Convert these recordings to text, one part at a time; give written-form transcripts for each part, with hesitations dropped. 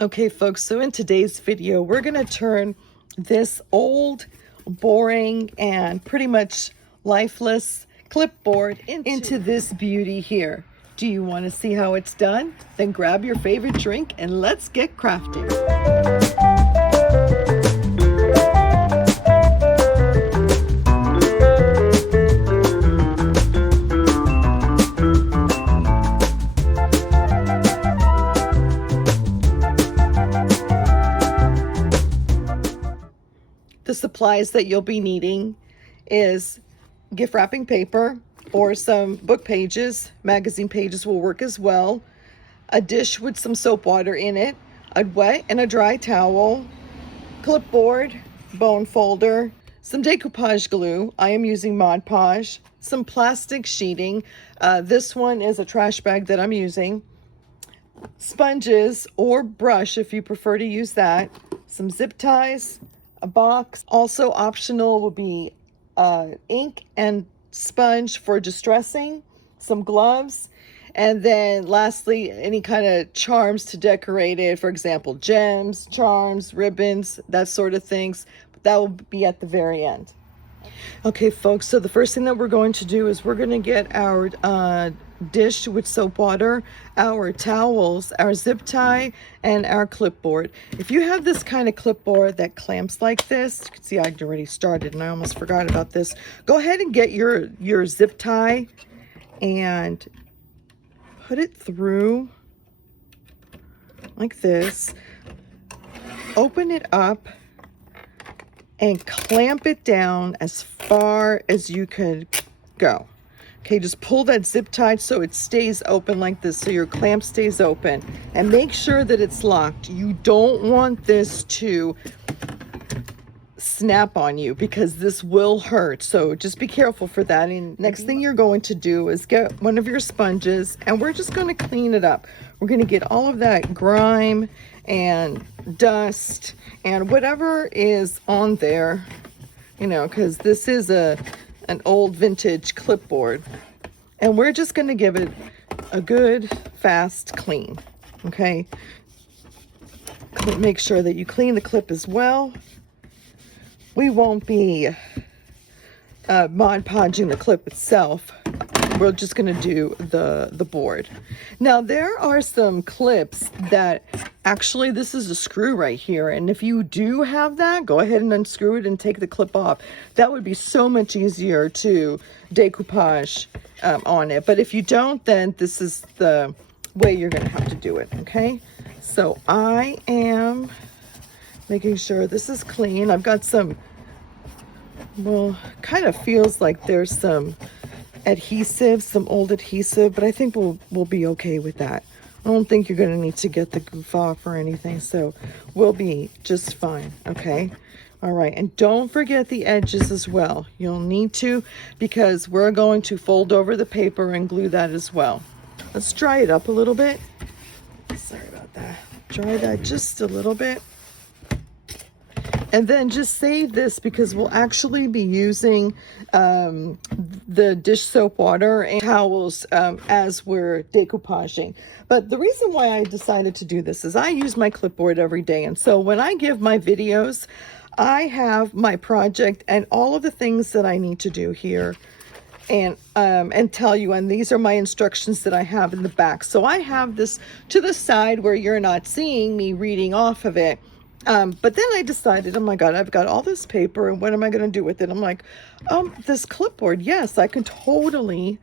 Okay, folks, so in today's video, we're going to turn this old, boring, and pretty much lifeless clipboard into this beauty here. Do you want to see how it's done? Then grab your favorite drink and let's get crafting. The supplies that you'll be needing is gift wrapping paper or some book pages. Magazine pages will work as well. A dish with some soap water in it, a wet and a dry towel, clipboard, bone folder, some decoupage glue. I am using Mod Podge, some plastic sheeting. This one is a trash bag that I'm using. Sponges or brush if you prefer to use that. Some zip ties, a box. Also optional will be ink and sponge for distressing, some gloves, and then lastly any kind of charms to decorate it, for example gems, charms, ribbons, that sort of things. But that will be at the very end. Okay folks, so the first thing that we're going to do is we're going to get our dish with soap water, our towels, our zip tie, and our clipboard. If you have this kind of clipboard that clamps like this, you can see I already started and I almost forgot about this. Go ahead and get your zip tie and put it through like this. Open it up and clamp it down as far as you could go. Okay, just pull that zip tie so it stays open like this, so your clamp stays open, and make sure that it's locked. You don't want this to snap on you because this will hurt, so just be careful for that. And next thing you're going to do is get one of your sponges and we're just going to clean it up. We're going to get all of that grime and dust and whatever is on there, you know, because this is an old vintage clipboard, and we're just going to give it a good fast clean. Okay, make sure that you clean the clip as well. We won't be Mod Podging the clip itself. We're just going to do the board. Now there are some clips that actually, this is a screw right here, and if you do have that, go ahead and unscrew it and take the clip off. That would be so much easier to decoupage on it. But if you don't, then this is the way you're going to have to do it. Okay, so I am making sure this is clean. I've got some, well, kind of feels like there's some adhesive, some old adhesive, but I think we'll be okay with that. I don't think you're going to need to get the goof off or anything, so we'll be just fine. Okay, all right, and don't forget the edges as well. You'll need to, because we're going to fold over the paper and glue that as well. Let's dry it up a little bit. Sorry about that. Dry that just a little bit. And then just save this because we'll actually be using the dish soap water and towels as we're decoupaging. But the reason why I decided to do this is I use my clipboard every day. And so when I give my videos, I have my project and all of the things that I need to do here and tell you, and these are my instructions that I have in the back. So I have this to the side where you're not seeing me reading off of it. But then I decided, oh my God, I've got all this paper and what am I going to do with it? I'm like, this clipboard, yes, I can totally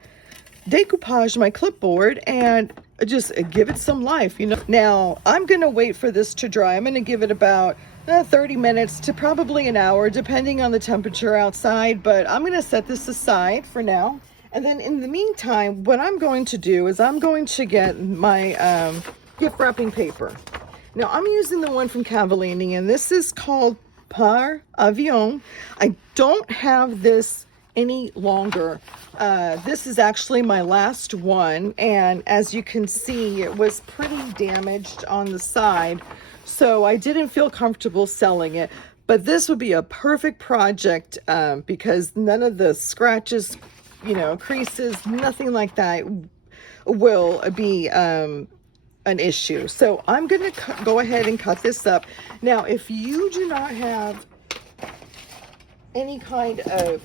decoupage my clipboard and just give it some life, you know. Now I'm going to wait for this to dry. I'm going to give it about 30 minutes to probably an hour, depending on the temperature outside, but I'm going to set this aside for now. And then in the meantime, what I'm going to do is I'm going to get my gift wrapping paper. Now I'm using the one from Cavallini, and this is called Avion. I don't have this any longer. This is actually my last one, and as you can see, it was pretty damaged on the side, so I didn't feel comfortable selling it. But this would be a perfect project because none of the scratches, you know, creases, nothing like that will be an issue. So I'm going to go ahead and cut this up. Now, if you do not have any kind of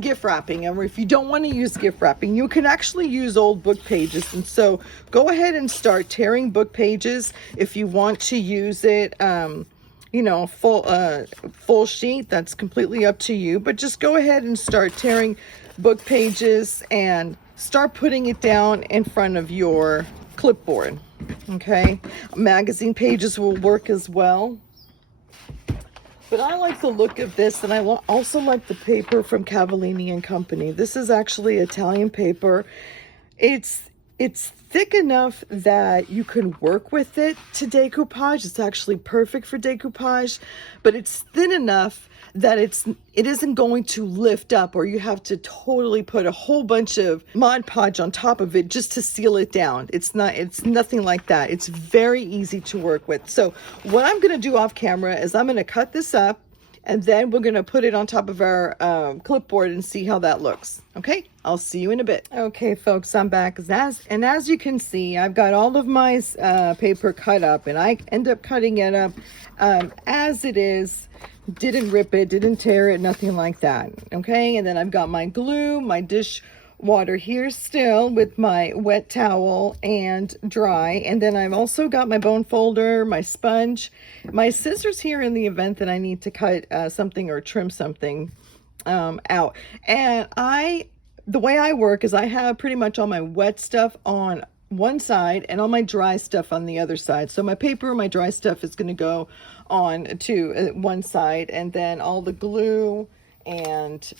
gift wrapping, or if you don't want to use gift wrapping, you can actually use old book pages. And so go ahead and start tearing book pages if you want to use it. You know, full sheet, that's completely up to you, but just go ahead and start tearing book pages and start putting it down in front of your clipboard. Okay, magazine pages will work as well. But I like the look of this, and I also like the paper from Cavallini and Company. This is actually Italian paper. It's thick enough that you can work with it to decoupage. It's actually perfect for decoupage, but it's thin enough that it isn't going to lift up, or you have to totally put a whole bunch of Mod Podge on top of it just to seal it down. It's nothing like that. It's very easy to work with. So what I'm going to do off camera is I'm going to cut this up, and then we're going to put it on top of our clipboard and see how that looks. Okay, I'll see you in a bit. Okay, folks, I'm back. As you can see, I've got all of my paper cut up, and I end up cutting it up as it is. Didn't rip it, didn't tear it, nothing like that. Okay, and then I've got my glue, my dish water here still with my wet towel and dry, and then I've also got my bone folder, my sponge, my scissors here in the event that I need to cut something or trim something out. And the way I work is I have pretty much all my wet stuff on one side and all my dry stuff on the other side. So my paper, my dry stuff is going to go on to one side, and then all the glue and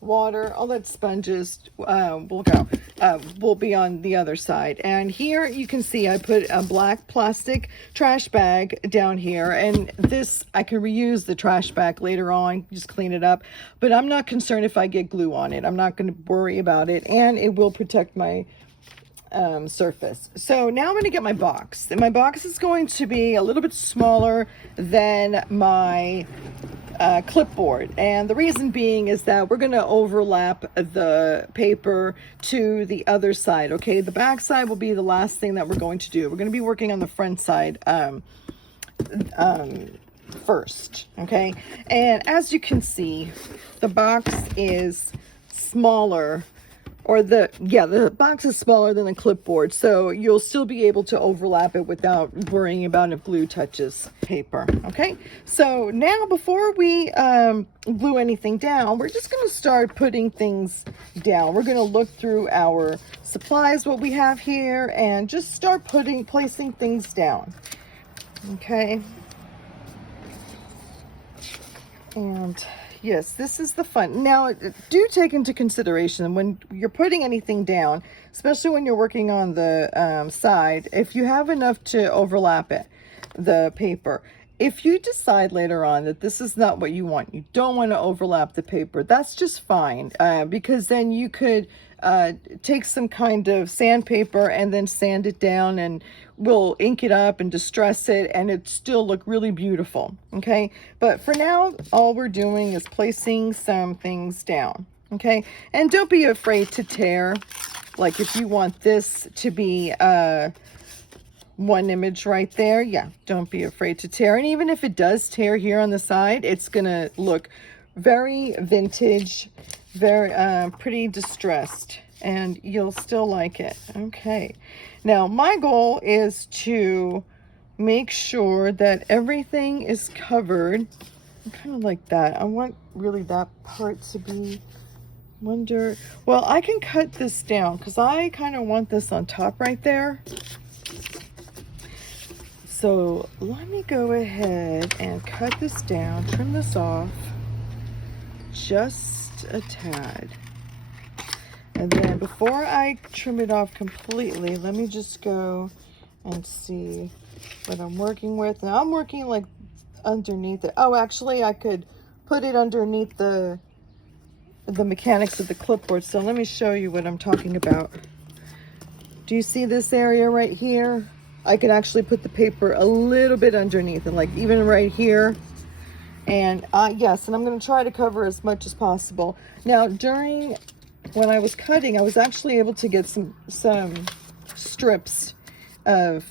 water, all that sponges will be on the other side. And here you can see I put a black plastic trash bag down here, and this I can reuse the trash bag later on, just clean it up, but I'm not concerned if I get glue on it. I'm not going to worry about it, and it will protect my surface. So now I'm going to get my box, and my box is going to be a little bit smaller than my clipboard, and the reason being is that we're going to overlap the paper to the other side. Okay, the back side will be the last thing that we're going to do. We're going to be working on the front side first. Okay, and as you can see, the box is smaller, or the box is smaller than the clipboard, so you'll still be able to overlap it without worrying about if glue touches paper. Okay, so now before we glue anything down, we're just going to start putting things down. We're going to look through our supplies, what we have here, and just start placing things down. Okay, and yes, this is the fun. Now, do take into consideration when you're putting anything down, especially when you're working on the side, if you have enough to overlap it, the paper. If you decide later on that this is not what you want, you don't want to overlap the paper, that's just fine, because then you could take some kind of sandpaper and then sand it down, and we'll ink it up and distress it, and it still look really beautiful. Okay, but for now, all we're doing is placing some things down. Okay, and don't be afraid to tear. Like if you want this to be one image right there, yeah, don't be afraid to tear. And even if it does tear here on the side, it's gonna look very vintage, very pretty distressed, and you'll still like it. Okay, now my goal is to make sure that everything is covered. I kind of like that. I want really that part to be well, I can cut this down because I kind of want this on top right there. So let me go ahead and cut this down, trim this off just a tad. And then before I trim it off completely, let me just go and see what I'm working with. Now I'm working like underneath it. Oh, actually I could put it underneath the mechanics of the clipboard. So let me show you what I'm talking about. Do you see this area right here? I could actually put the paper a little bit underneath, and like even right here. And yes, and I'm going to try to cover as much as possible. Now when I was cutting, I was actually able to get some strips of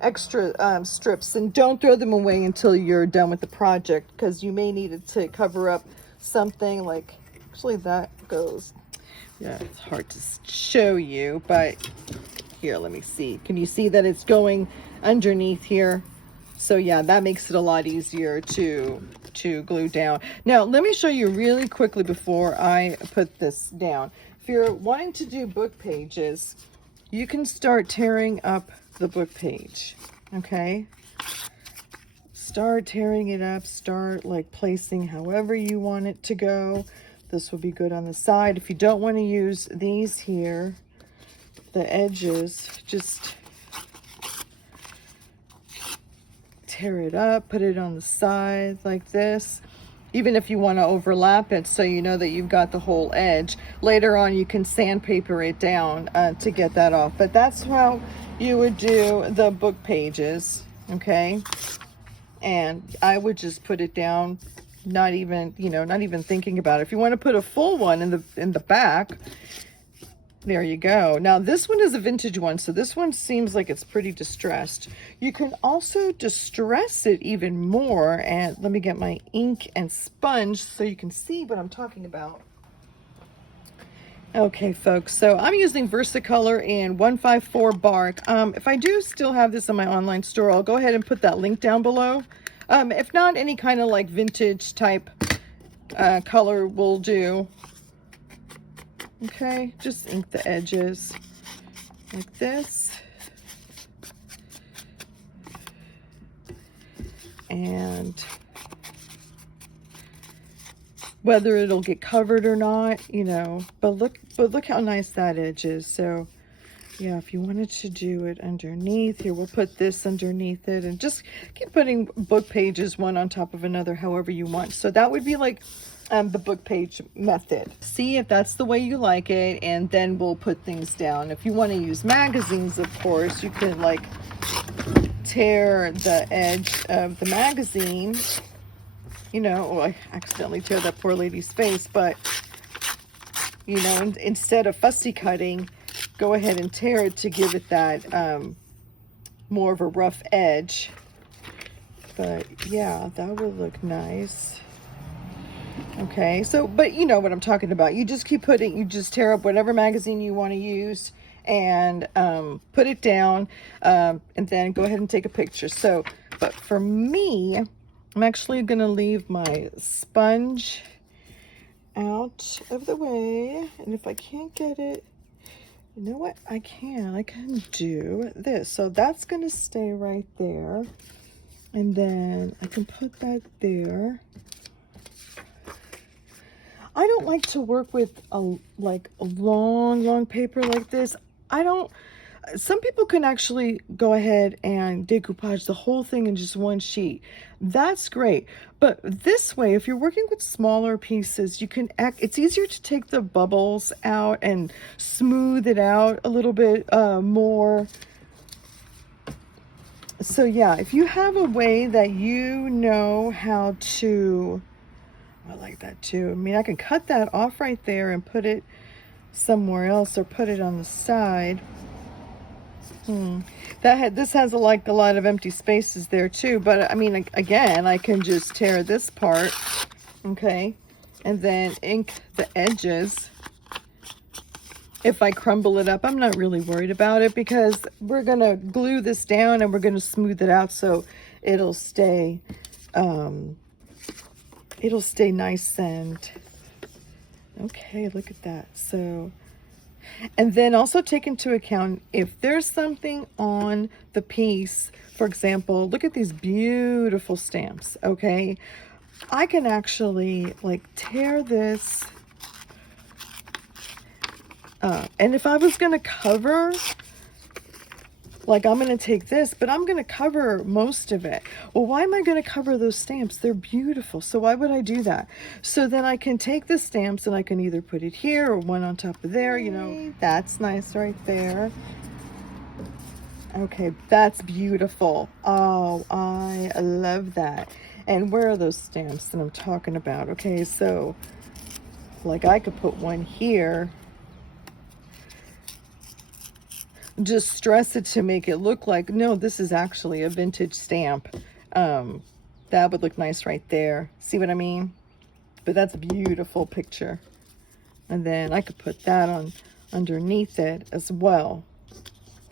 extra strips, and don't throw them away until you're done with the project, because you may need it to cover up something. Like, actually that goes, yeah, it's hard to show you, but here, let me see. Can you see that it's going underneath here? So yeah, that makes it a lot easier to glue down. Now, let me show you really quickly before I put this down. If you're wanting to do book pages, you can start tearing up the book page, okay? Start tearing it up, start like placing however you want it to go. This will be good on the side. If you don't want to use these here, the edges, just tear it up, put it on the side like this. Even if you want to overlap it so you know that you've got the whole edge. Later on you can sandpaper it down to get that off. But that's how you would do the book pages, okay? And I would just put it down, not even, you know, not even thinking about it. If you want to put a full one in the back, there you go. Now this one is a vintage one, so this one seems like it's pretty distressed. You can also distress it even more, and let me get my ink and sponge so you can see what I'm talking about. Okay folks, so I'm using Versacolor in 154 bark. If I do still have this in my online store, I'll go ahead and put that link down below. If not, any kind of like vintage type color will do. Okay, just ink the edges like this. And whether it'll get covered or not, you know, but look how nice that edge is. So yeah, if you wanted to do it underneath here, we'll put this underneath it, and just keep putting book pages one on top of another however you want. So that would be like the book page method. See if that's the way you like it, and then we'll put things down. If you want to use magazines, of course, you can like tear the edge of the magazine. You know, oh, I accidentally tear that poor lady's face, but you know, instead of fussy cutting, go ahead and tear it to give it that more of a rough edge. But yeah, that would look nice. Okay, so, but you know what I'm talking about. You just keep putting, you just tear up whatever magazine you want to use and put it down, and then go ahead and take a picture. So, but for me, I'm actually going to leave my sponge out of the way. And if I can't get it, you know what? I can do this. So that's going to stay right there. And then I can put that there. I don't like to work with a long paper like this. Some people can actually go ahead and decoupage the whole thing in just one sheet. That's great. But this way, if you're working with smaller pieces, you can it's easier to take the bubbles out and smooth it out a little bit more. So yeah, if you have a way that you know how to, I like that too. I mean, I can cut that off right there and put it somewhere else, or put it on the side. This has a lot of empty spaces there too, but I mean, again, I can just tear this part, okay, and then ink the edges. If I crumble it up, I'm not really worried about it, because we're gonna glue this down and we're gonna smooth it out so it'll stay nice. And okay, look at that. So, and then also take into account if there's something on the piece. For example, look at these beautiful stamps. Okay, I can actually like tear this, and if I was going to cover, like I'm going to take this, but I'm going to cover most of it. Well, why am I going to cover those stamps? They're beautiful. So why would I do that? So then I can take the stamps and I can either put it here or one on top of there, you know. That's nice right there. Okay, that's beautiful. Oh, I love that. And where are those stamps that I'm talking about? Okay, so like I could put one here. just stress it to make it look like, no, this is actually a vintage stamp. That would look nice right there. See what I mean? But that's a beautiful picture. And then I could put that on underneath it as well.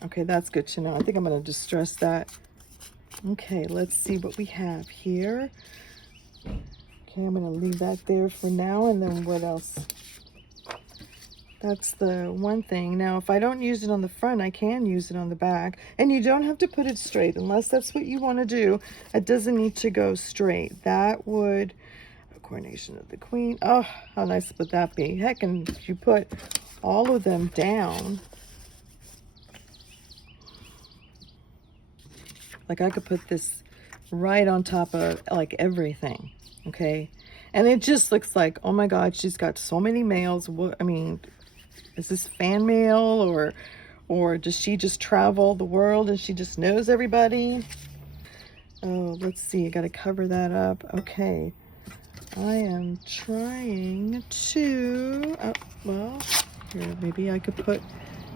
Okay, that's good to know. I think I'm going to distress that. Okay, let's see what we have here. Okay, I'm going to leave that there for now. And then what else? That's the one thing. Now, if I don't use it on the front, I can use it on the back. And you don't have to put it straight unless that's what you want to do. It doesn't need to go straight. That would, a coronation of the queen. Oh, how nice would that be? Heck, and if you put all of them down, like I could put this right on top of like everything, okay? And it just looks like, oh my God, she's got so many mails. What, I mean, is this fan mail or does she just travel the world and she just knows everybody? Oh, let's see, I gotta cover that up. Okay, I am trying to, well, here, maybe I could put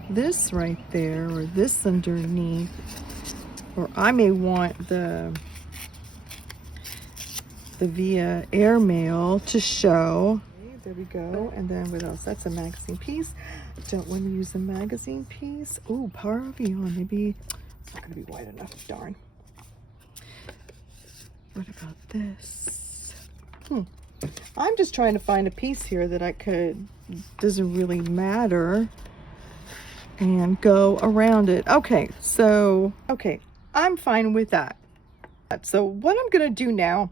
this right there or this underneath. Or I may want the via airmail to show. Okay, there we go. And then what else? That's a magazine piece. Don't want to use a magazine piece. Oh, Avion. Maybe it's not going to be wide enough. Darn. What about this? I'm just trying to find a piece here that I could, doesn't really matter, and go around it. Okay, so, okay, I'm fine with that. So what I'm going to do now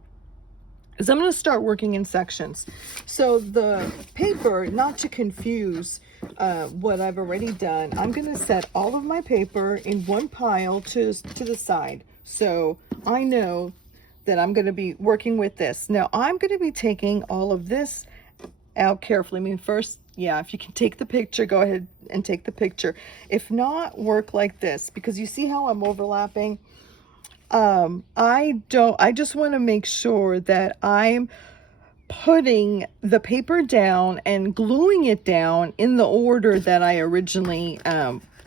is I'm going to start working in sections. So the paper, not to confuse what I've already done, I'm going to set all of my paper in one pile to the side. So I know that I'm going to be working with this. Now I'm going to be taking all of this out carefully. I mean, first, yeah, if you can take the picture, go ahead and take the picture. If not, work like this, because you see how I'm overlapping. I just want to make sure that I'm putting the paper down and gluing it down in the order that I originally,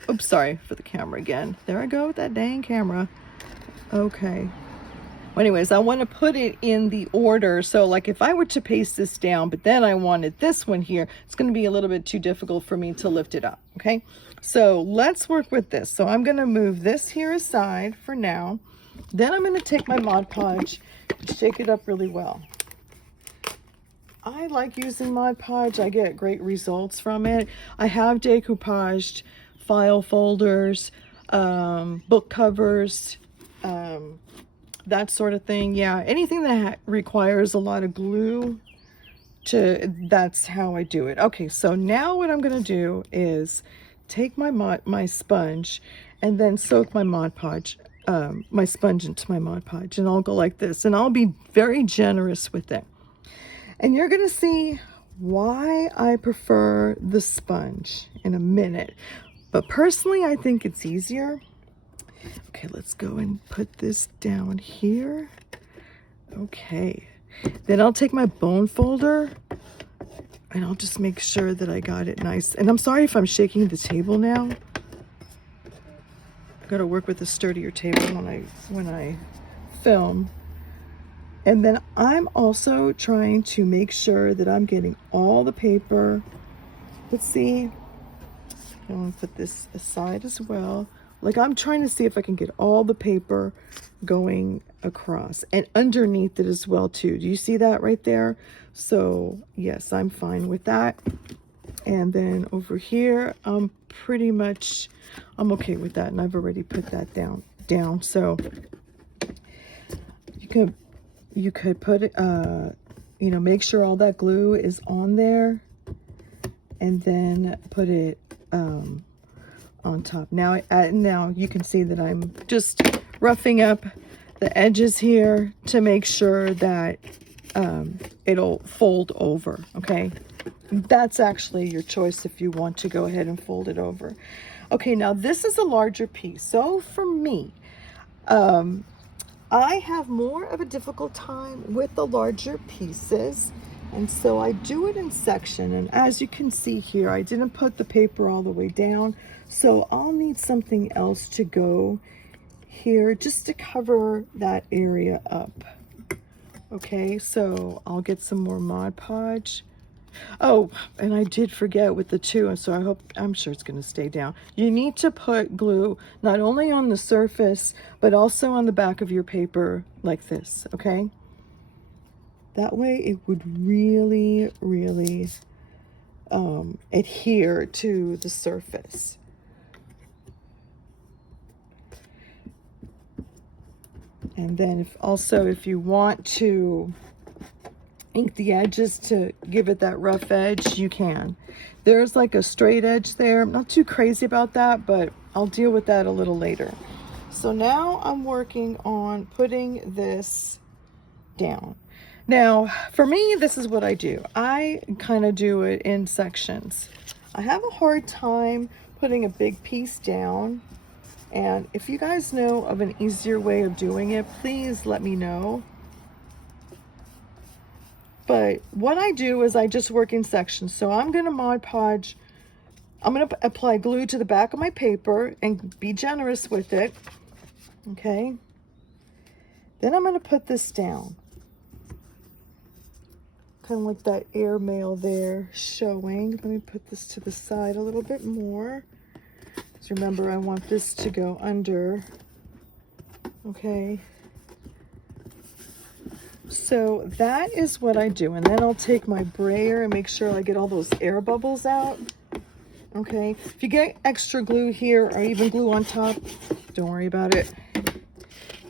oops, sorry for the camera again. There I go with that dang camera. Okay. Well, anyways, I want to put it in the order. So like if I were to paste this down, but then I wanted this one here, it's going to be a little bit too difficult for me to lift it up. Okay. So let's work with this. So I'm going to move this here aside for now. Then I'm going to take my Mod Podge and shake it up really well. I like using Mod Podge. I get great results from it. I have decoupaged file folders, book covers, that sort of thing. Yeah, anything that requires a lot of glue, that's how I do it. Okay, so now what I'm going to do is take my sponge and then soak my Mod Podge. My sponge into my Mod Podge, and I'll go like this, and I'll be very generous with it. And you're going to see why I prefer the sponge in a minute. But personally, I think it's easier. Okay, let's go and put this down here. Okay. Then I'll take my bone folder, and I'll just make sure that I got it nice. And I'm sorry if I'm shaking the table now. Got to work with a sturdier table when I film. And then I'm also trying to make sure that I'm getting all the paper. Let's see. I want to put this aside as well. Like I'm trying to see if I can get all the paper going across and underneath it as well too. Do you see that right there? So yes, I'm fine with that. And then over here, I'm okay with that, and I've already put that down. So you could put it, make sure all that glue is on there, and then put it on top. Now you can see that I'm just roughing up the edges here to make sure that it'll fold over. Okay. That's actually your choice if you want to go ahead and fold it over. Okay, now this is a larger piece. So for me, I have more of a difficult time with the larger pieces. And so I do it in section, and as you can see here, I didn't put the paper all the way down, so I'll need something else to go here just to cover that area up. Okay, so I'll get some more Mod Podge. Oh, and I did forget with the two, so I'm sure it's going to stay down. You need to put glue not only on the surface, but also on the back of your paper like this, okay? That way it would really, really adhere to the surface. And then if you want to ink the edges to give it that rough edge, you can. There's like a straight edge there. I'm not too crazy about that, but I'll deal with that a little later. So now I'm working on putting this down. Now, for me, this is what I do. I kind of do it in sections. I have a hard time putting a big piece down. And if you guys know of an easier way of doing it, please let me know. But what I do is I just work in sections. So I'm going to Mod Podge. I'm going to apply glue to the back of my paper and be generous with it. Okay. Then I'm going to put this down. Kind of like that airmail there showing. Let me put this to the side a little bit more. Because remember, I want this to go under. Okay. So that is what I do. And then I'll take my brayer and make sure I get all those air bubbles out. Okay. If you get extra glue here or even glue on top, don't worry about it.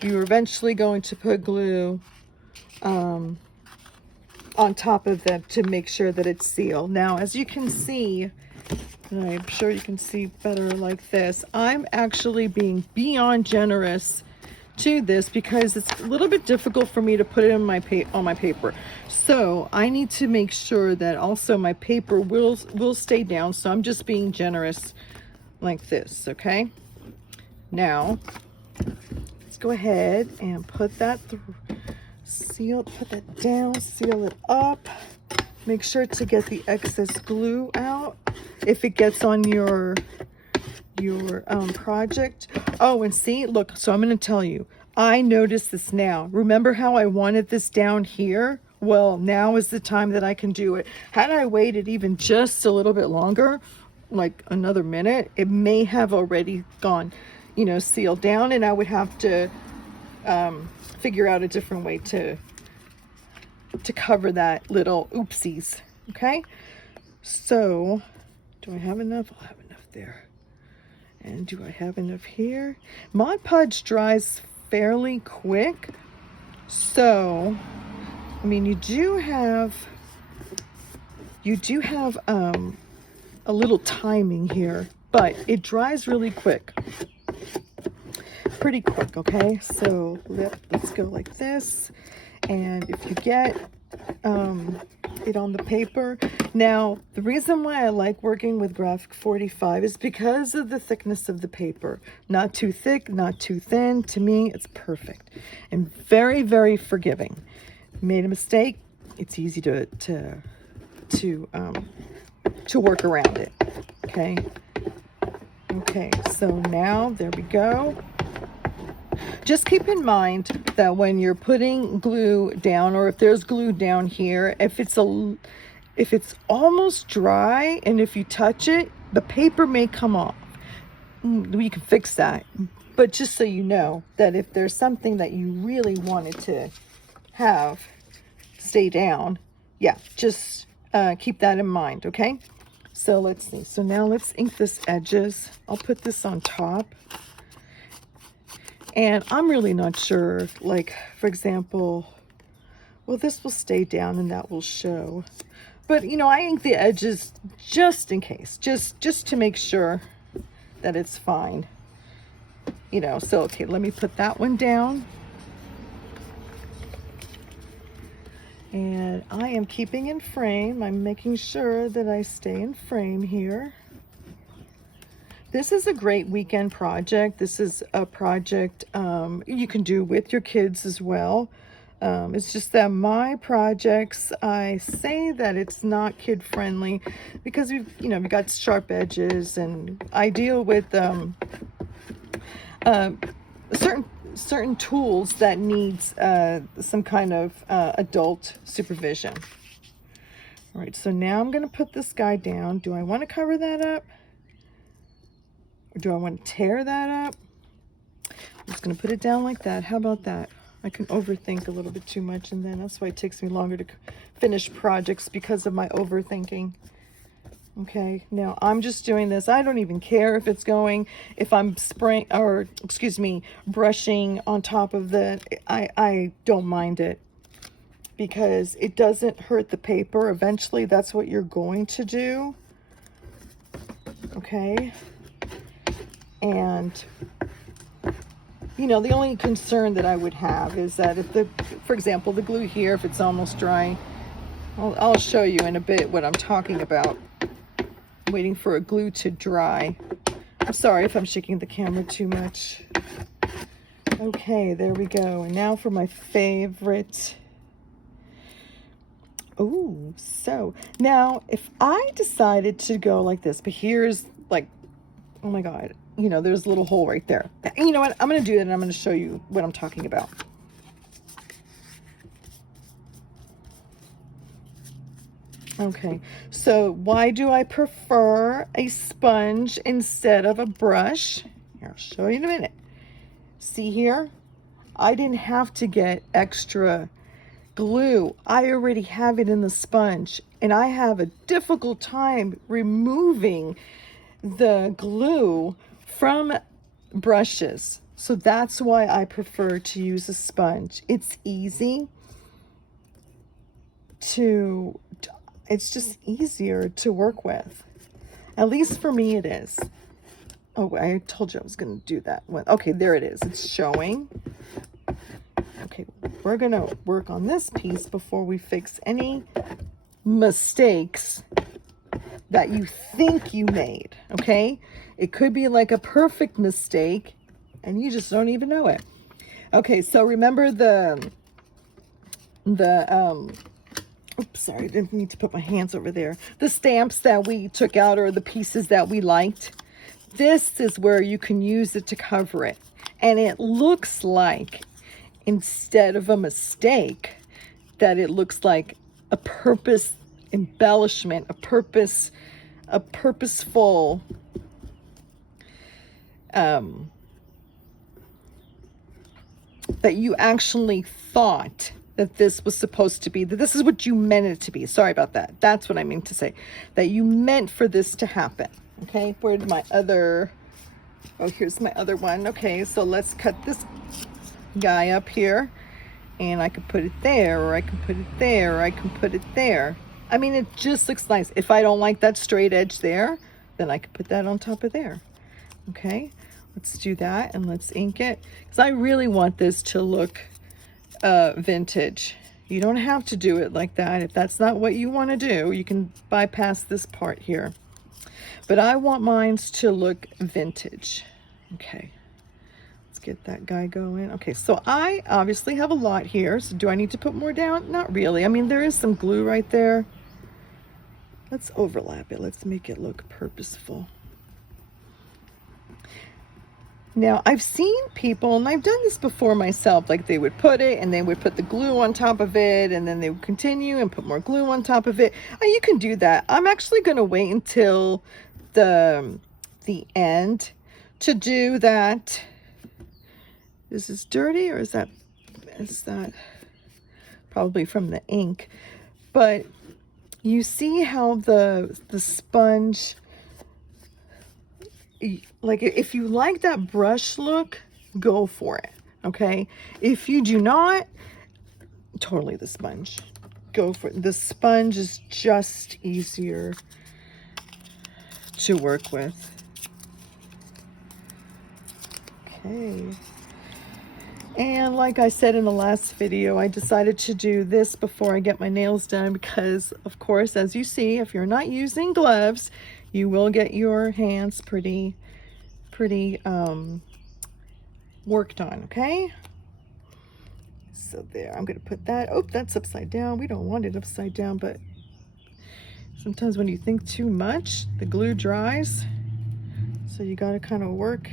You're eventually going to put glue on top of them to make sure that it's sealed. Now, as you can see, and I'm sure you can see better like this, I'm actually being beyond generous to this because it's a little bit difficult for me to put it in on my paper. So I need to make sure that also my paper will stay down. So I'm just being generous like this, okay? Now, let's go ahead and put that through. Put that down, seal it up. Make sure to get the excess glue out if it gets on your project. Oh, and see, look, so I'm going to tell you, I noticed this now. Remember how I wanted this down here? Well, now is the time that I can do it. Had I waited even just a little bit longer, like another minute, it may have already gone, sealed down, and I would have to figure out a different way to cover that little oopsies. Okay, so do I have enough? I'll have enough there. And do I have enough here? Mod Podge dries fairly quick, so I mean you do have a little timing here, but it dries really quick. Pretty quick, okay? So let's go like this. And if you get it on the paper. Now, the reason why I like working with graphic 45 is because of the thickness of the paper. Not too thick, not too thin. To me, it's perfect and very, very forgiving. Made a mistake, it's easy to work around it. Okay, so now there we go. Just keep in mind that when you're putting glue down, or if there's glue down here, if it's almost dry and if you touch it, the paper may come off. We can fix that. But just so you know that if there's something that you really wanted to have stay down, yeah, just keep that in mind, okay? So let's see. So now let's ink this edges. I'll put this on top. And I'm really not sure, like, for example, well, this will stay down and that will show. But, you know, I ink the edges just in case, just to make sure that it's fine. You know, so, okay, let me put that one down. And I am keeping in frame. I'm making sure that I stay in frame here. This is a great weekend project. This is a project you can do with your kids as well. It's just that my projects, I say that it's not kid friendly because we got sharp edges, and I deal with certain tools that needs some kind of adult supervision. All right, so now I'm going to put this guy down. Do I want to cover that up? Or do I want to tear that up? I'm just going to put it down like that. How about that? I can overthink a little bit too much, and then that's why it takes me longer to finish projects, because of my overthinking. Okay, now I'm just doing this. I don't even care if it's going, if I'm spraying, or excuse me, brushing on top of the, I don't mind it, because it doesn't hurt the paper. Eventually, that's what you're going to do. Okay, and the only concern that I would have is that if for example, the glue here, if it's almost dry, I'll show you in a bit what I'm talking about. Waiting for a glue to dry. I'm sorry if I'm shaking the camera too much. Okay, there we go. And now for my favorite. Ooh, so now if I decided to go like this, but here's like, oh my God, there's a little hole right there. You know what? I'm going to do it, and I'm going to show you what I'm talking about. Okay, so why do I prefer a sponge instead of a brush? Here, I'll show you in a minute. See here? I didn't have to get extra glue. I already have it in the sponge, and I have a difficult time removing the glue from brushes. So that's why I prefer to use a sponge. It's easy to, it's just easier to work with. At least for me it is. Oh, I told you I was going to do that one. Okay, there it is. It's showing. Okay, we're going to work on this piece before we fix any mistakes that you think you made, okay? It could be like a perfect mistake, and you just don't even know it. Okay, so remember oops, sorry, I didn't need to put my hands over there. The stamps that we took out, or the pieces that we liked. This is where you can use it to cover it. And it looks like, instead of a mistake, that it looks like a purpose embellishment, a purposeful that you actually thought that this was supposed to be, that this is what you meant it to be. Sorry about that. That's what I mean to say, that you meant for this to happen. Okay, where'd my other, oh, here's my other one. Okay, so let's cut this guy up here, and I could put it there, or I can put it there, or I can put it there. I mean, it just looks nice. If I don't like that straight edge there, then I could put that on top of there. Okay, let's do that, and let's ink it, because I really want this to look vintage. You don't have to do it like that. If that's not what you want to do, you can bypass this part here. But I want mine to look vintage. Okay, let's get that guy going. Okay, so I obviously have a lot here. So do I need to put more down? Not really. I mean, there is some glue right there. Let's overlap it. Let's make it look purposeful. Now, I've seen people, and I've done this before myself, like they would put it, and they would put the glue on top of it, and then they would continue and put more glue on top of it. You can do that. I'm actually going to wait until the end to do that. Is this dirty, or is that probably from the ink? But you see how the sponge, like, if you like that brush look, go for it. Okay, if you do not, totally the sponge, go for it. The sponge is just easier to work with. Okay, and like I said in the last video, I decided to do this before I get my nails done, because of course, as you see, if you're not using gloves, you will get your hands pretty worked on. Okay, So there, I'm going to put that. Oh, that's upside down. We don't want it upside down, but sometimes when you think too much, the glue dries. So you got to kind of work.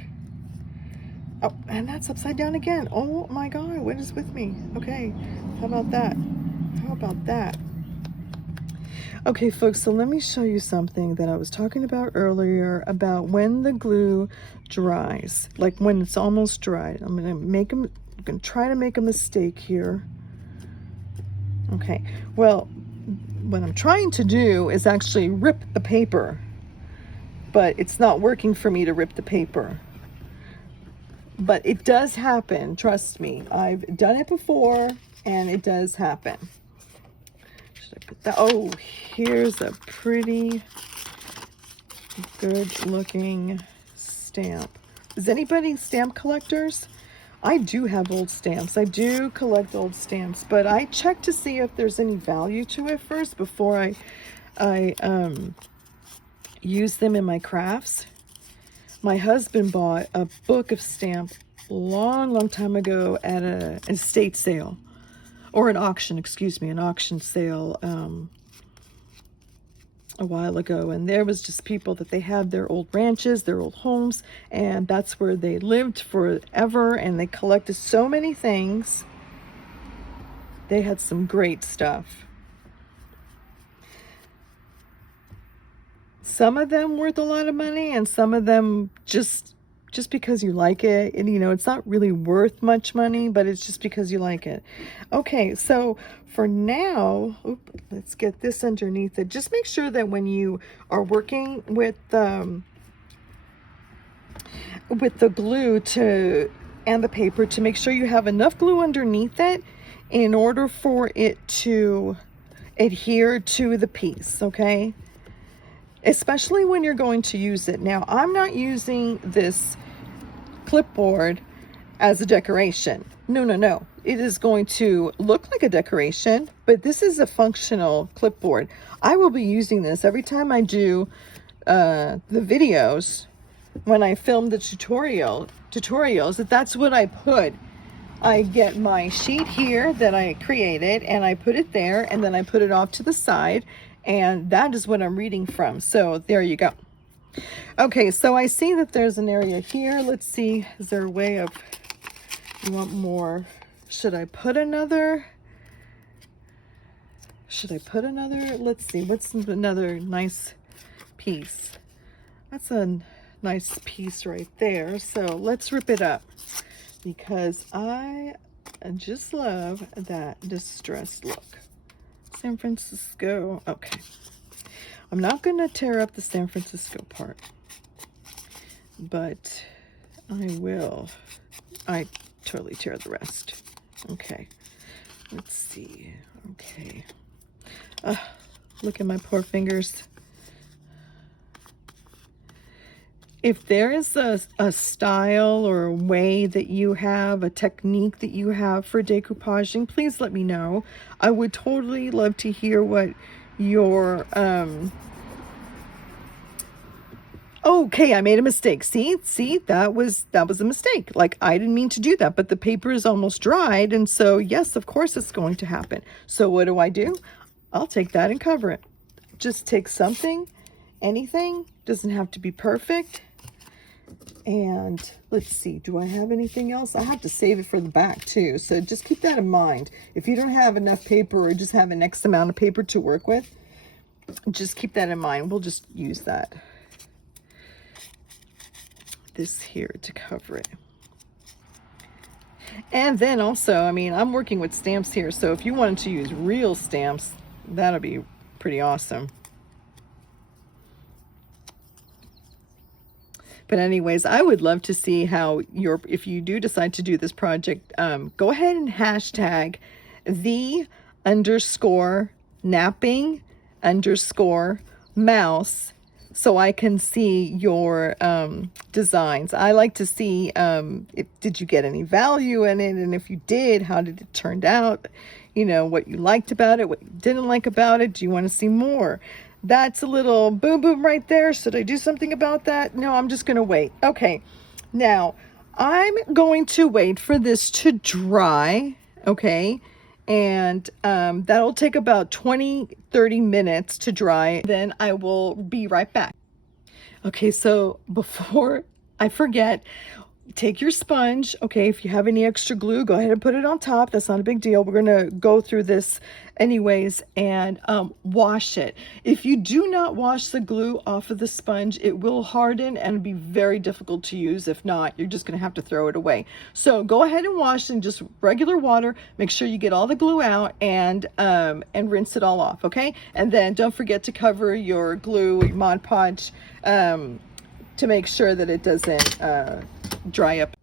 Oh, and that's upside down again. Oh my God, what is with me? Okay, how about that? How about that? Okay, folks, so let me show you something that I was talking about earlier about when the glue dries, like when it's almost dried. I'm gonna try to make a mistake here. Okay, well, what I'm trying to do is actually rip the paper, but it's not working for me to rip the paper. But it does happen, trust me. I've done it before and it does happen. Should I put that? Oh, here's a pretty good looking stamp. Is anybody stamp collectors? I do have old stamps. I do collect old stamps, but I check to see if there's any value to it first before I use them in my crafts. My husband bought a book of stamps long time ago at an estate sale, or an auction, excuse me, an auction sale a while ago. And there was just people that they had their old ranches, their old homes, and that's where they lived forever, and they collected so many things. They had some great stuff. Some of them worth a lot of money, and some of them just because you like it. And, you know, it's not really worth much money, but it's just because you like it. Okay, so for now, let's get this underneath it. Just make sure that when you are working with the glue and the paper, to make sure you have enough glue underneath it in order for it to adhere to the piece, okay? Especially when you're going to use it. Now, I'm not using this clipboard as a decoration. No. It is going to look like a decoration, but this is a functional clipboard. I will be using this every time I do the videos. When I film the tutorials, that's what I put. I get my sheet here that I created, and I put it there, and then I put it off to the side, and that is what I'm reading from. So there you go. Okay, so I see that there's an area here. Let's see, is there a way of, you want more? Should I put another? Let's see, what's another nice piece? That's a nice piece right there. So let's rip it up, because I just love that distressed look. San Francisco. Okay, I'm not gonna tear up the San Francisco part, but I totally tear the rest. Okay, let's see. Okay, look at my poor fingers. If there is a style or a way that you have, a technique that you have for decoupaging, please let me know. I would totally love to hear what your, okay, I made a mistake. See, that was a mistake. Like, I didn't mean to do that, but the paper is almost dried. And so, yes, of course it's going to happen. So what do? I'll take that and cover it. Just take something, anything, doesn't have to be perfect. And let's see, do I have anything else? I have to save it for the back too, so just keep that in mind. If you don't have enough paper, or just have an X amount of paper to work with, just keep that in mind. We'll just use this here to cover it. And then also, I mean, I'm working with stamps here, so if you wanted to use real stamps, that'll be pretty awesome. But anyways, I would love to see how if you do decide to do this project, go ahead and hashtag _napping_mouse so I can see your designs. I like to see, did you get any value in it? And if you did, how did it turn out? You know, what you liked about it, what you didn't like about it. Do you want to see more? That's a little boom boom right there. Should I do something about that? No, I'm just going to wait. Okay, now I'm going to wait for this to dry. okay? And that'll take about 20-30 minutes to dry. Then I will be right back. Okay, so before I forget, take your sponge. Okay, if you have any extra glue, go ahead and put it on top. That's not a big deal. We're gonna go through this anyways, and wash it. If you do not wash the glue off of the sponge, it will harden and be very difficult to use. If not, you're just gonna have to throw it away. So go ahead and wash in just regular water. Make sure you get all the glue out, and rinse it all off, okay? And then don't forget to cover your glue, your Mod Podge, to make sure that it doesn't dry up.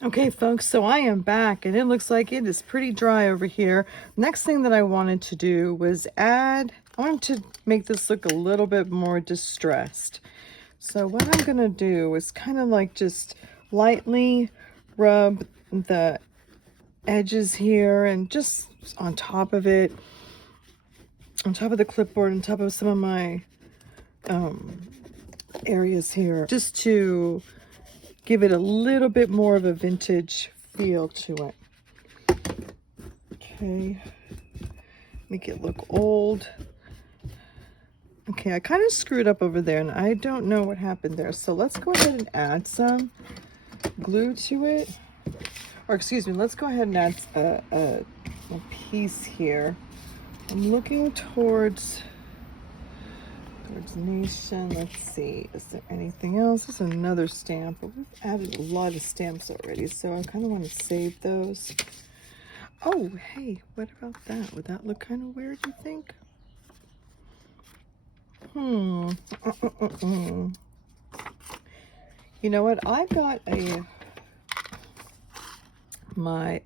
Okay folks, so I am back and it looks like it is pretty dry over here. Next thing that I wanted to do was I wanted to make this look a little bit more distressed. So what I'm gonna do is kind of like just lightly rub the edges here and just on top of it, on top of the clipboard, on top of some of my areas here, just to give it a little bit more of a vintage feel to it. Okay, make it look old. Okay, I kind of screwed up over there and I don't know what happened there. So let's go ahead and add some glue to it. Or excuse me, let's go ahead and add a piece here. I'm looking towards Nation. Let's see, is there anything else? There's another stamp, but we've added a lot of stamps already, so I kind of want to save those. Oh, hey, what about that? Would that look kind of weird, you think? You know what? I got my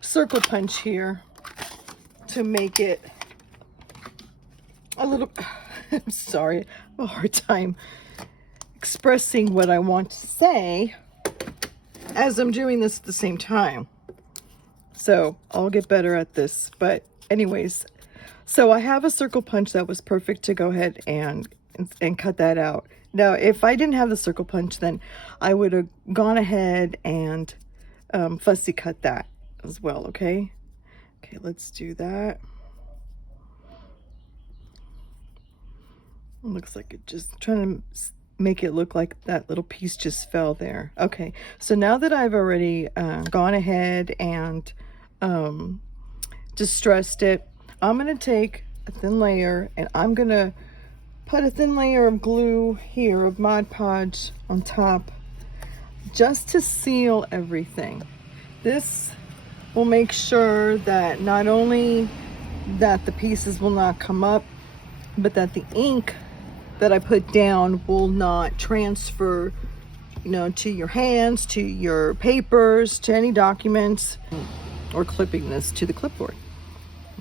circle punch here to make it a little, I'm sorry, I have a hard time expressing what I want to say as I'm doing this at the same time. So I'll get better at this. But anyways, so I have a circle punch that was perfect to go ahead and cut that out. Now, if I didn't have the circle punch, then I would have gone ahead and fussy cut that as well, okay? Okay, let's do that. Looks like it just trying to make it look like that little piece just fell there. Okay, so now that I've already gone ahead and distressed it, I'm gonna take a thin layer and I'm gonna put a thin layer of glue here of Mod Podge on top just to seal everything. This will make sure that not only that the pieces will not come up, but that the ink that I put down will not transfer, you know, to your hands, to your papers, to any documents, or clipping this to the clipboard.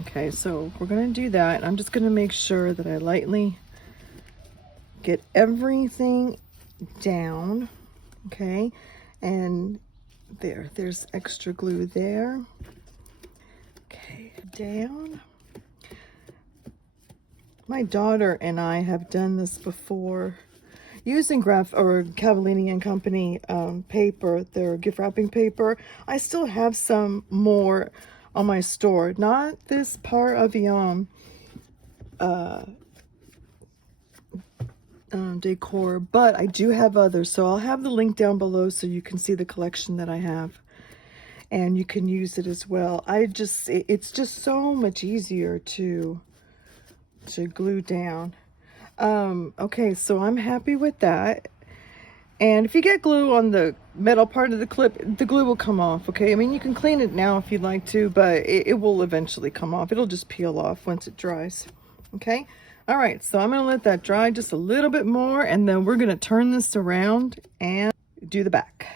Okay, so we're gonna do that. I'm just gonna make sure that I lightly get everything down, okay? And there's extra glue there. Okay, down. My daughter and I have done this before using Cavallini and Company paper, their gift wrapping paper. I still have some more on my store, not this Avion decor, but I do have others. So I'll have the link down below so you can see the collection that I have and you can use it as well. It's just so much easier to glue down. Okay, so I'm happy with that. And if you get glue on the metal part of the clip, the glue will come off, okay? I mean, you can clean it now if you'd like to, but it will eventually come off. It'll just peel off once it dries, okay? All right, so I'm gonna let that dry just a little bit more, and then we're gonna turn this around and do the back.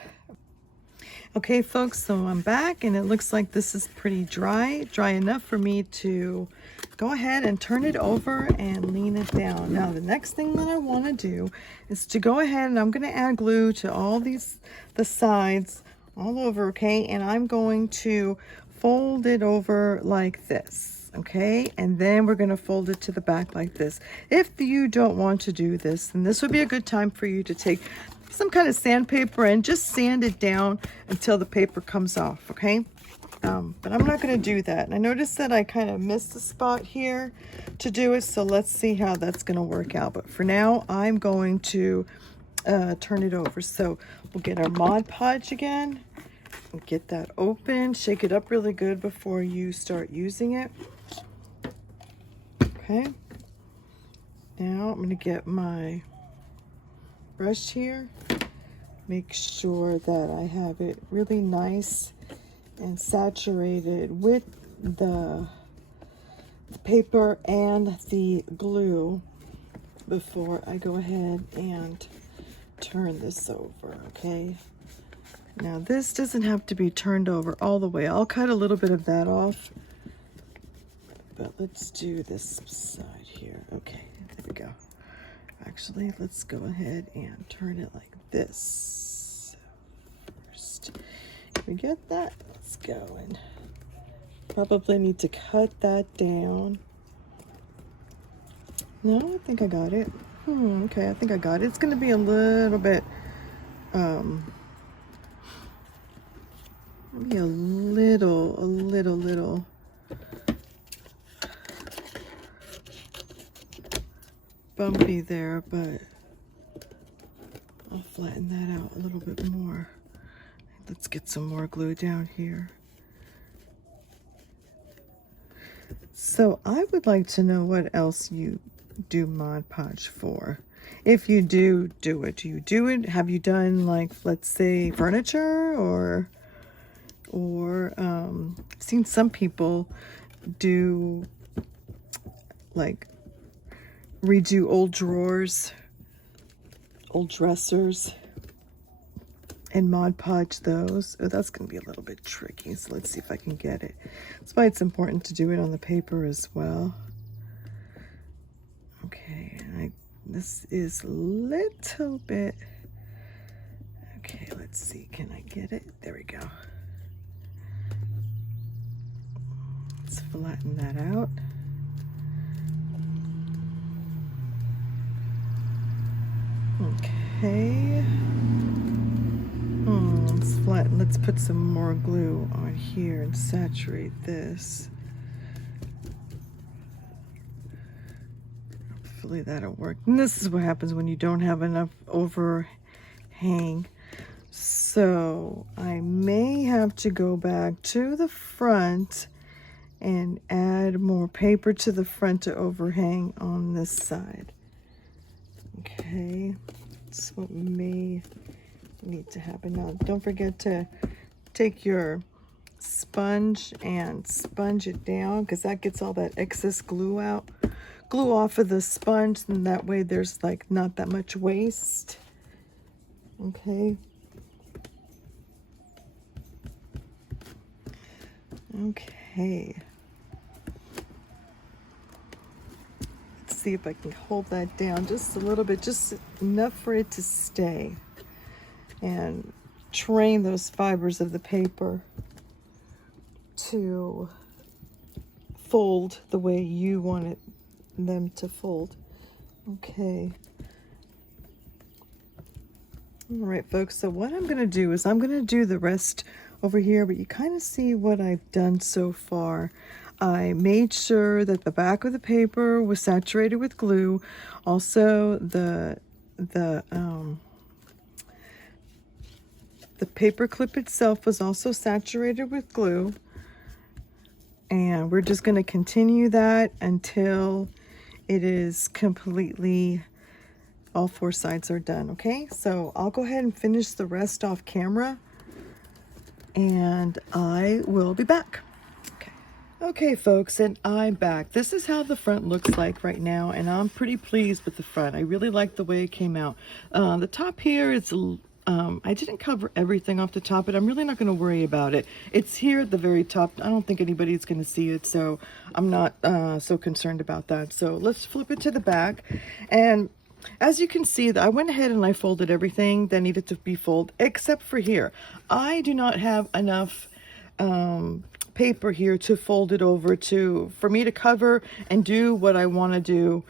Okay, folks, so I'm back, and it looks like this is pretty dry enough for me to go ahead and turn it over and lean it down. Now, the next thing that I want to do is to go ahead and I'm going to add glue to all the sides all over, okay? And I'm going to fold it over like this, okay? And then we're going to fold it to the back like this. If you don't want to do this, then this would be a good time for you to take some kind of sandpaper and just sand it down until the paper comes off, okay? But I'm not going to do that. And I noticed that I kind of missed the spot here to do it, so let's see how that's going to work out. But for now, I'm going to turn it over. So we'll get our Mod Podge again and get that open. Shake it up really good before you start using it. Okay. Now I'm going to get my brush here. Make sure that I have it really nice and saturated with the paper and the glue before I go ahead and turn this over, okay? Now this doesn't have to be turned over all the way. I'll cut a little bit of that off, but let's do this side here. Okay, there we go. Actually, let's go ahead and turn it like this first. Can we get that? Let's go, and probably need to cut that down. No, I think I got it. Okay, I think I got it. It's going to be a little bit, maybe a little bumpy there, but I'll flatten that out a little bit more. Let's get some more glue down here. So I would like to know what else you do Mod Podge for. If you do it, do you do it? Have you done, like, let's say furniture, or I've seen some people do, like, redo old drawers, old dressers, and Mod Podge those. Oh, that's going to be a little bit tricky, so let's see if I can get it. That's why it's important to do it on the paper as well. Okay, this is a little bit, okay, let's see, can I get it? There we go. Let's flatten that out. Okay. Let's flatten. Let's put some more glue on here and saturate this. Hopefully that'll work. And this is what happens when you don't have enough overhang. So I may have to go back to the front and add more paper to the front to overhang on this side. Okay, that's what may need to happen. Now, don't forget to take your sponge and sponge it down, because that gets all that excess glue off of the sponge, and that way there's like not that much waste. Okay. Okay. Let's see if I can hold that down just a little bit, just enough for it to stay, and train those fibers of the paper to fold the way you want them to fold. Okay. All right, folks, so what I'm going to do is I'm going to do the rest over here, but you kind of see what I've done so far. I made sure that the back of the paper was saturated with glue. Also, the paper clip itself was also saturated with glue. And we're just going to continue that until it is completely, all four sides are done, okay? So I'll go ahead and finish the rest off camera, and I will be back. Okay, folks, and I'm back. This is how the front looks like right now, and I'm pretty pleased with the front. I really like the way it came out. The top here is, I didn't cover everything off the top, but I'm really not going to worry about it. It's here at the very top. I don't think anybody's going to see it, so I'm not so concerned about that. So let's flip it to the back, and as you can see, I went ahead and I folded everything that needed to be folded, except for here. I do not have enough paper here to fold it over for me to cover and do what I want to do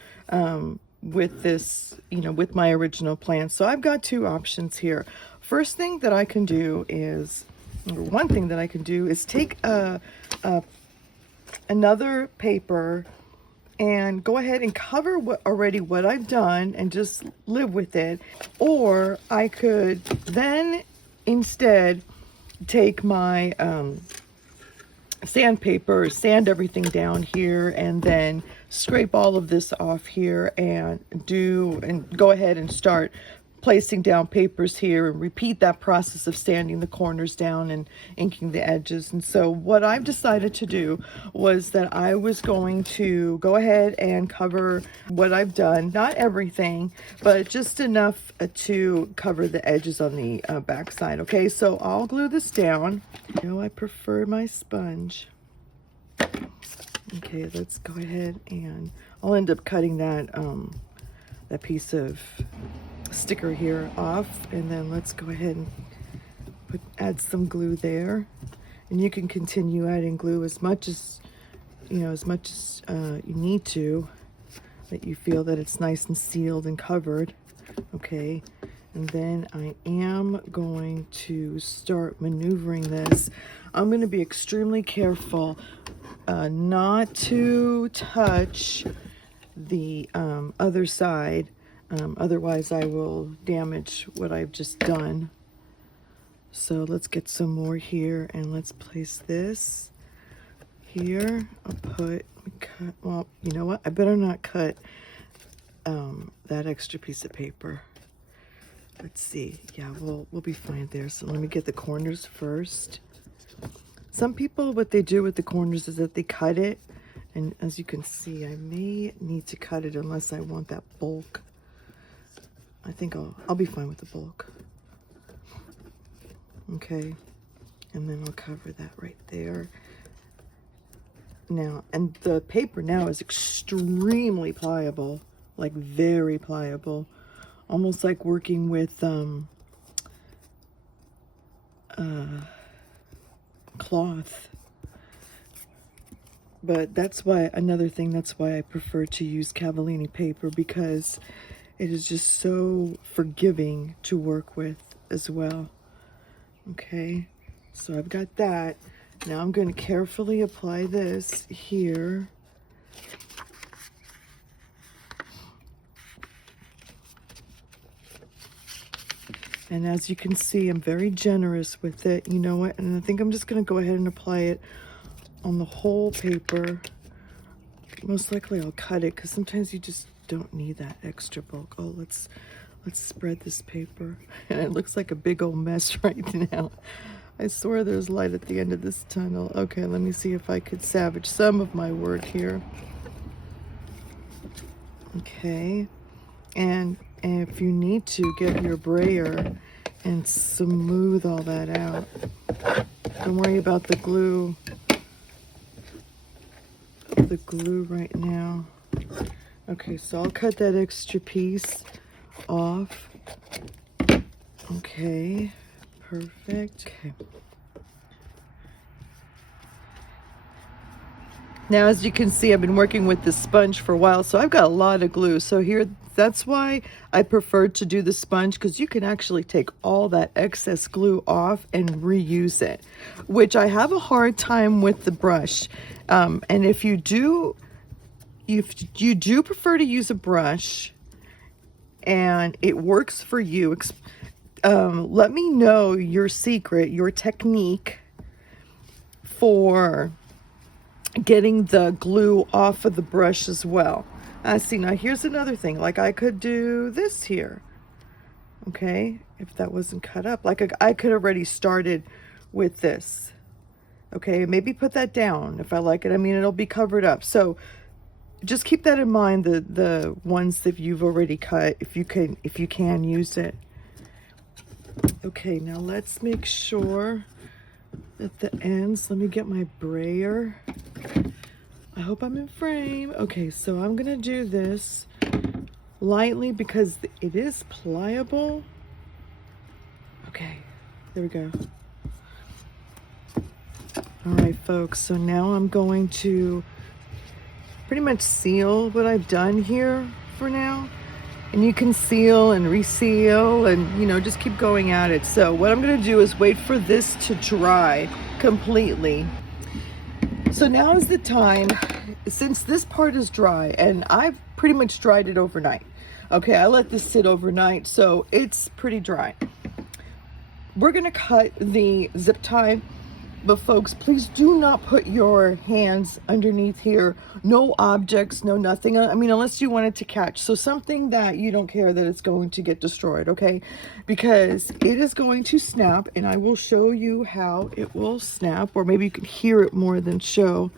with this, with my original plan. So I've got two options here. First thing that I can do is, or one thing that I can do is take another paper and go ahead and cover what I've done and just live with it. Or I could then instead take my sandpaper, sand everything down here, and then scrape all of this off here and go ahead and start placing down papers here and repeat that process of sanding the corners down and inking the edges. And so what I've decided to do was that I was going to go ahead and cover what I've done, not everything, but just enough to cover the edges on the back side. Okay, so I'll glue this down. I prefer my sponge. Okay, let's go ahead and I'll end up cutting that that piece of sticker here off, and then let's go ahead and add some glue there. And you can continue adding glue as much as you need to, that you feel that it's nice and sealed and covered. Okay, and then I am going to start maneuvering this. I'm going to be extremely careful not to touch the other side. Otherwise I will damage what I've just done. So let's get some more here, and let's place this here. Well, you know what? I better not cut that extra piece of paper. Let's see. Yeah, we'll be fine there. So let me get the corners first. Some people, what they do with the corners is that they cut it. And as you can see, I may need to cut it unless I want that bulk. I think I'll be fine with the bulk. Okay, and then I'll cover that right there. Now, and the paper now is extremely pliable, like very pliable, almost like working with cloth. But that's why, that's why I prefer to use Cavallini paper, because it is just so forgiving to work with as well. Okay, so I've got that. Now I'm going to carefully apply this here. And as you can see, I'm very generous with it. You know what? And I think I'm just going to go ahead and apply it on the whole paper. Most likely I'll cut it, because sometimes you just don't need that extra bulk. Oh, let's spread this paper. And it looks like a big old mess right now. I swear there's light at the end of this tunnel. Okay, let me see if I could salvage some of my work here. Okay, and if you need to, get your brayer and smooth all that out. Don't worry about the glue right now. Okay, so I'll cut that extra piece off. Okay, perfect. Okay. Now, as you can see, I've been working with this sponge for a while, so I've got a lot of glue. So here, that's why I prefer to do the sponge, because you can actually take all that excess glue off and reuse it, which I have a hard time with the brush. And if you do prefer to use a brush and it works for you, let me know your secret, your technique for getting the glue off of the brush as well. See, now here's another thing. Like, I could do this here. Okay, if that wasn't cut up, like I could already started with this. Okay, maybe put that down if I like it. I mean, it'll be covered up. So just keep that in mind, the ones that you've already cut, if you can use it. Okay, now let's make sure at the ends, let me get my brayer. I hope I'm in frame. Okay, so I'm gonna do this lightly because it is pliable. Okay, there we go. All right, folks, so now I'm going to pretty much seal what I've done here for now. And you can seal and reseal and, you know, just keep going at it. So what I'm going to do is wait for this to dry completely. So now is the time, since this part is dry, and I've pretty much dried it overnight. Okay, I let this sit overnight, so it's pretty dry. We're going to cut the zip tie. But folks, please do not put your hands underneath here. No objects, no nothing. I mean, unless you want it to catch. So something that you don't care that it's going to get destroyed, okay? Because it is going to snap, and I will show you how it will snap. Or maybe you can hear it more than show.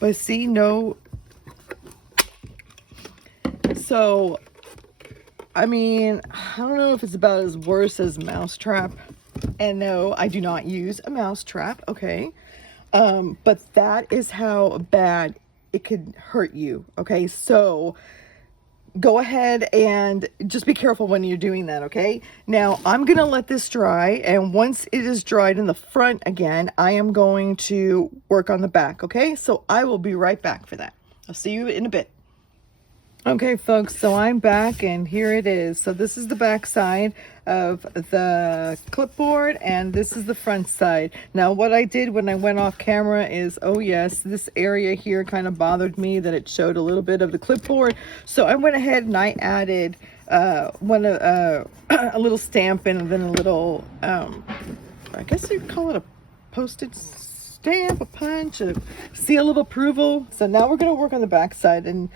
But see, no. So, I mean, I don't know if it's about as worse as Mousetrap. And no, I do not use a Mousetrap, okay? But that is how bad it could hurt you, okay? So go ahead and just be careful when you're doing that, okay? Now, I'm going to let this dry, and once it is dried in the front again, I am going to work on the back, okay? So I will be right back for that. I'll see you in a bit. Okay, folks, so I'm back, and here it is. So this is the back side of the clipboard, and this is the front side. Now, what I did when I went off camera is, oh yes, this area here kind of bothered me that it showed a little bit of the clipboard. So I went ahead and I added a little stamp and then a little, I guess you'd call it a postage stamp, a punch, a seal of approval. So now we're going to work on the back side, and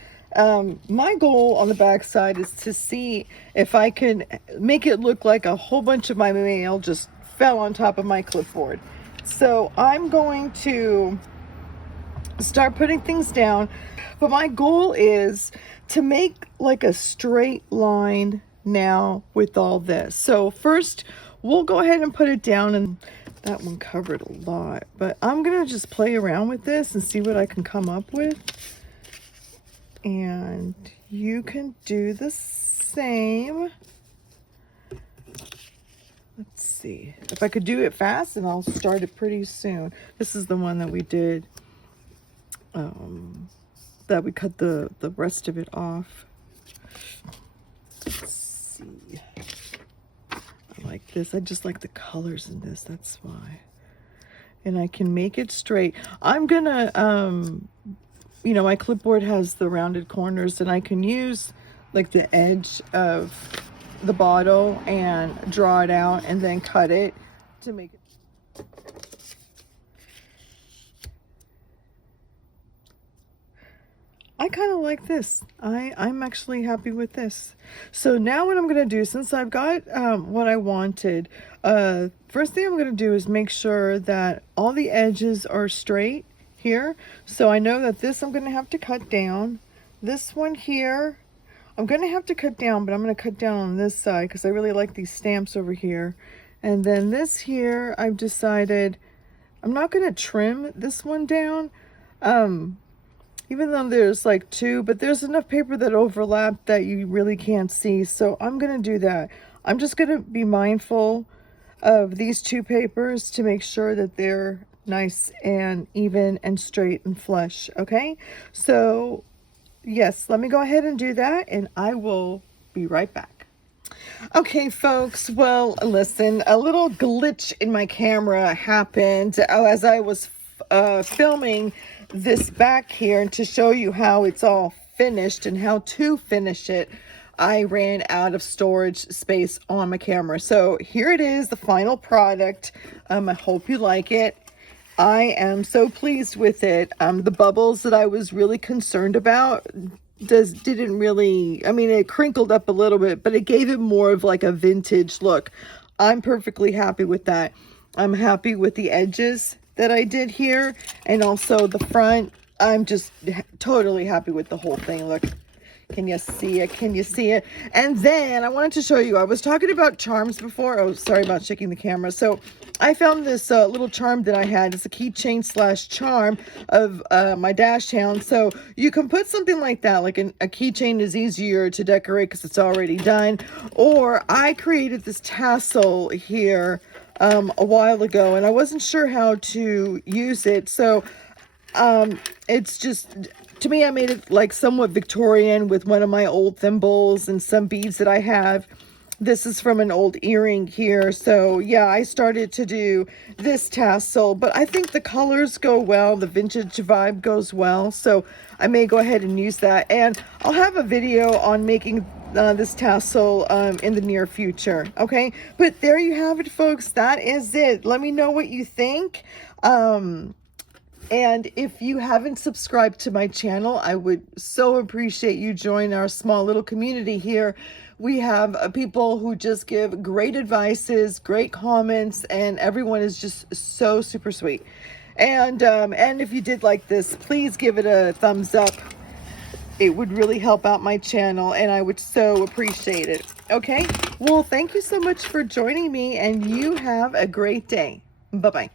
my goal on the back side is to see if I can make it look like a whole bunch of my mail just fell on top of my clipboard. So I'm going to start putting things down, but my goal is to make like a straight line now with all this. So first we'll go ahead and put it down, and that one covered a lot, but I'm gonna just play around with this and see what I can come up with. And you can do the same. Let's see if I could do it fast, and I'll start it pretty soon. This is the one that we did, that we cut the rest of it off. Let's see. I like this. I just like the colors in this, that's why. And I can make it straight. I'm gonna you know, my clipboard has the rounded corners, and I can use like the edge of the bottle and draw it out and then cut it to make it. I kind of like this. I'm actually happy with this. So now what I'm going to do, since I've got what I wanted, first thing I'm going to do is make sure that all the edges are straight here. So I know that this I'm going to have to cut down. This one here I'm going to have to cut down, but I'm going to cut down on this side because I really like these stamps over here. And then this here, I've decided I'm not going to trim this one down, even though there's like two, but there's enough paper that overlap that you really can't see. So I'm going to do that. I'm just going to be mindful of these two papers to make sure that they're nice and even and straight and flush. Okay, so yes, let me go ahead and do that, and I will be right back. Okay, folks, well, listen, a little glitch in my camera happened as I was filming this back here, and to show you how it's all finished and how to finish it, I ran out of storage space on my camera. So here it is, the final product. I hope you like it. I am so pleased with it. The bubbles that I was really concerned about didn't really, I mean, it crinkled up a little bit, but it gave it more of like a vintage look. I'm perfectly happy with that. I'm happy with the edges that I did here, and also the front. I'm just totally happy with the whole thing. Look, can you see it? Can you see it? And then I wanted to show you, I was talking about charms before. Oh, sorry about shaking the camera. So I found this little charm that I had. It's a keychain slash charm of my dash hound. So you can put something like that, like a keychain is easier to decorate because it's already done. Or I created this tassel here a while ago, and I wasn't sure how to use it. So It's just, to me, I made it like somewhat Victorian with one of my old thimbles and some beads that I have. This is from an old earring here. So yeah, I started to do this tassel, but I think the colors go well. The vintage vibe goes well. So I may go ahead and use that. And I'll have a video on making this tassel in the near future. Okay, but there you have it, folks. That is it. Let me know what you think. And if you haven't subscribed to my channel, I would so appreciate you join our small little community here. We have people who just give great advices, great comments, and everyone is just so super sweet. And if you did like this, please give it a thumbs up. It would really help out my channel, and I would so appreciate it. Okay, well, thank you so much for joining me, and you have a great day. Bye-bye.